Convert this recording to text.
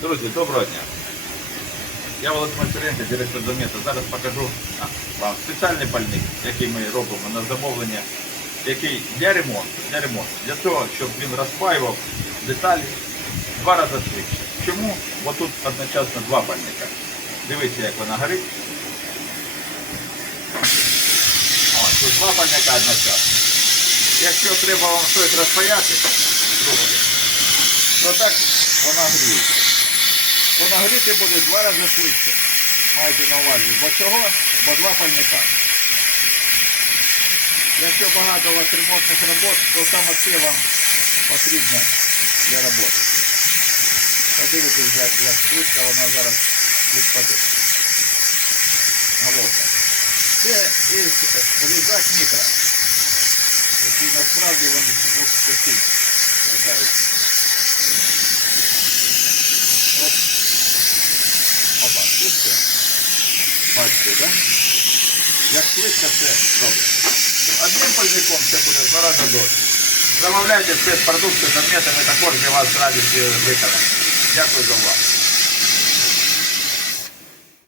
Друзі, доброго дня. Я Володимир Черенко, директор Домета. Зараз покажу вам спеціальний пальник, який ми робимо на замовлення, який для ремонту, для ремонту, для того, щоб він розпаював деталі два рази швидше. Чому? Бо тут одночасно два пальника. Дивіться, як вона горить. О, тут два пальника одночасно. Якщо треба вам щось розпаяти, то так вона гріється. Вона горіти буде два рази швидше. Майте на увазі. Бо чого? Бо два пальника. Якщо багато у вас ремонтних робот, то саме це вам потрібно для роботи. Подивитесь, як, швидко вона зараз відпаде. Головка. Це із різак мікро, який насправді вони з двох Бачите, так? Як швидко все робить. Одним пальником це буде два рази дорожче. Замовляйте все заміти, ми також для вас радість виконати. Дякую за увагу.